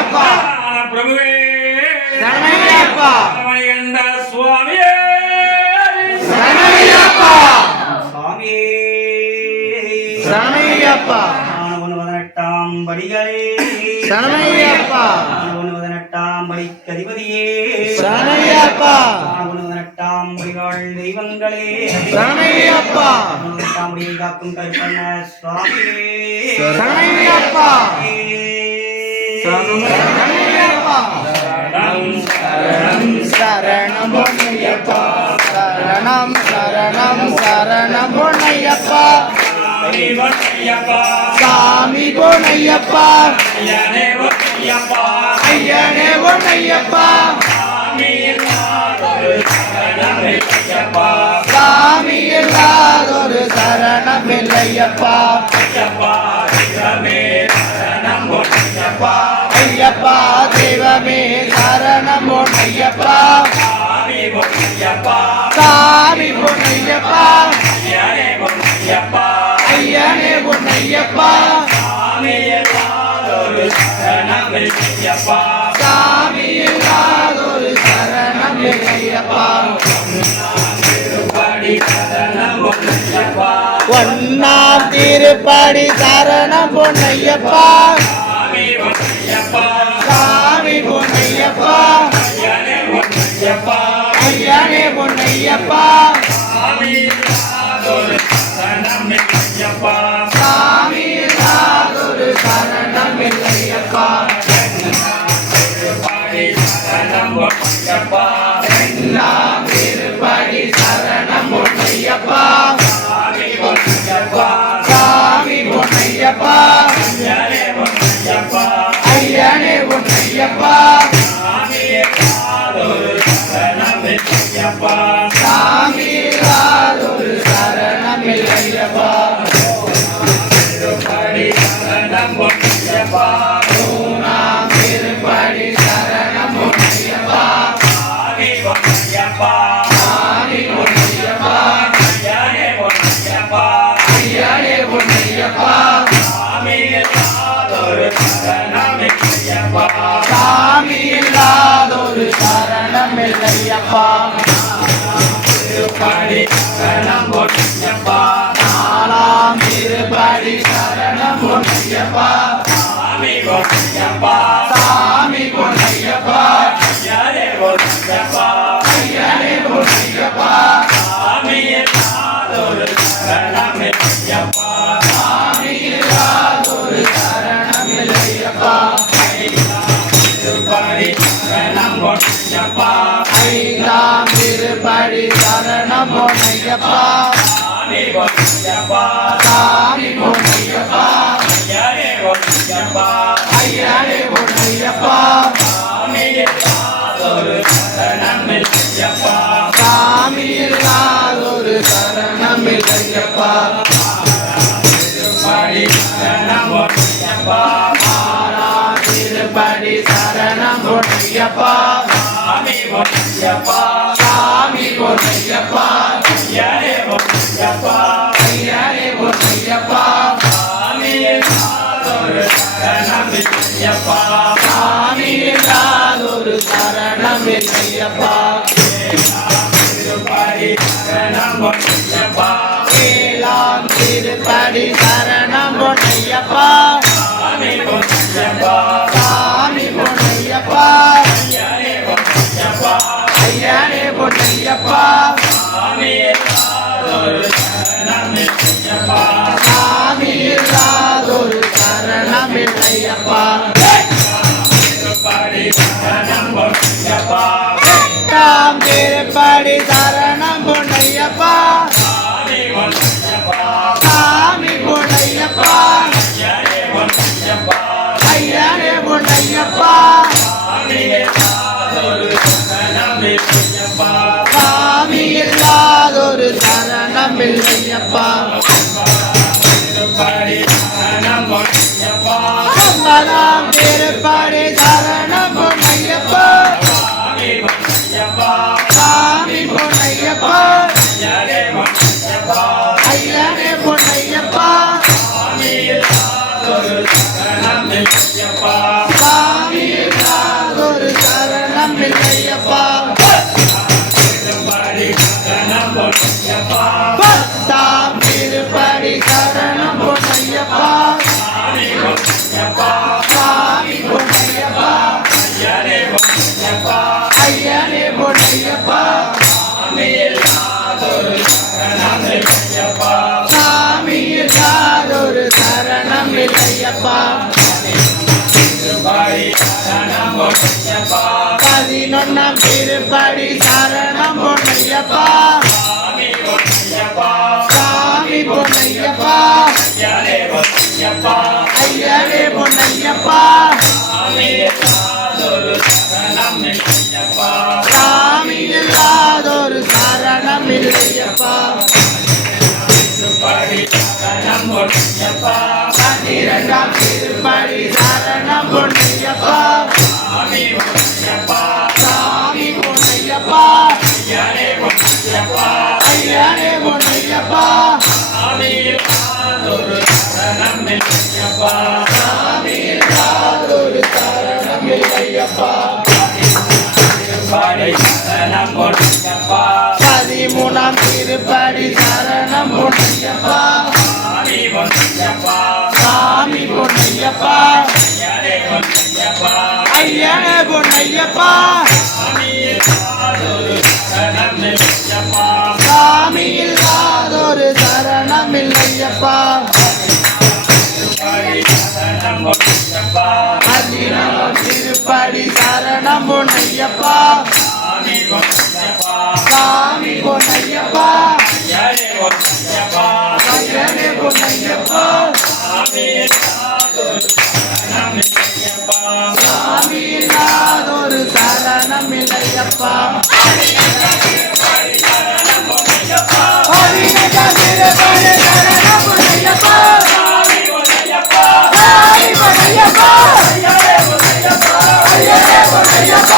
பிரபுவே சரணமையப்பா கண்ட சுவாமியே சரணமையப்பா சுவாமியே சரணமையப்பா 18 படிகளே சரணமையப்பா 18 படிக்கு அதிபதியே சரணமையப்பா 18 படிகள் தெய்வங்களே சரணமையப்பா 18 படியை காக்கும் கருப்பண்ண சுவாமியே சரணமையப்பா சரணமையப்பா சரணம் பொன்னையப்பா சரணம் சரணம் சரணம் பொன்னையப்பா சாமி பொன்னையப்பா ஐயனே பொன்னையப்பா சாமி இல்லாதொரு சரணம் இல்லையப்பா ஐயப்பா தெய்வமே சரணம் பொன்னையப்பா சாமி பொன்னையப்பா ஐயனே பொன்னையப்பா சாமி இல்லாதொரு சரணம் இல்லையப்பா ஒன்னாம் திருப்படி சரணம் பொன்னையப்பா சாமி பொன்னையப்பா ஐயனே பொன்னையப்பா சாமி இல்லாதொரு சரணம் இல்லையப்பா ஒன்னாம் திருப்படி சரணம் பொன்னையப்பா சாமி பொன்னையப்பா ஐயனே பொன்னையப்பா சாமி இல்லாதொரு சரணம் இல்லையப்பா மூணாம் திருப்படி சரணம் பொன்னையப்பா சாமி பொன்னையப்பா ஐயனே பொன்னையப்பா சாமி இல்லாதொரு சரணம் இல்லையப்பா நாலாம் திருப்படி சரணம் பொன்னையப்பா சாமி பொன்னையப்பா ஐயனே பொன்னையப்பா சாமி இல்லாதொரு சரணம் இல்லையப்பா ஐந்தாம் திருப்படி சரணம் பொன்னையப்பா சாமி பொன்னையப்பா ஐயனே பொன்னையப்பா சாமி இல்லாதொரு சரணம் இல்லையப்பா ஆறாம் திருப்படி சரணம் பொன்னையப்பா சாமி பொன்னையப்பா ஐயனே பொன்னையப்பா சாமி இல்லாதொரு சரணம் இல்லையப்பா ஏழாம் திருப்படி சரணம் பொன்னையப்பா சாமி பொன்னையப்பா ஐயனே பொன்னையப்பா சாமி இல்லாதொரு சரணம் இல்லையப்பா எட்டாம் திருப்படி சரணம் பொன்னையப்பா சாமி பொன்னையப்பா ஐயனே பொன்னையப்பா சாமி இல்லாதொரு சரணம் இல்லையப்பா ஒன்பதாம் திருப்படி சரணம் பொன்னையப்பா சாமி பொன்னையப்பா ஐயனே பொன்னையப்பா சாமி பொன்னம் திருப்படி சரணம் பொன்னையப்பா சாமி பொன்னையப்பா ஐயனே பொன்னையப்பா சாமி இல்லாதொரு சரணம் இல்லையப்பா பன்னிரண்டாம் திருப்படி சரணம் பொன்னையப்பா சாமி பொன்னையப்பா ஐயனே பொன்னையப்பா சாமி இல்லாதொரு சரணம் இல்லையப்பா பதிமூணாம் திருப்படி சரணம் பொன்னையப்பா சாமி பொன்னையப்பா ஐயனே பொன்னையப்பா சாமி இல்லாதொரு சரணம் இல்லையப்பா பதினாம் திருப்படி சரணம் பொன்னையப்பா சாமி பொன்னையப்பா ஐயனே பொன்னையப்பா சாமி இல்லாதொரு சரணம் இல்லையப்பா பதினெட்டாம் திருப்படி சரணம் பொன்னையப்பா சாமி பொன்னையப்பா ஐயனே பொன்னையப்பா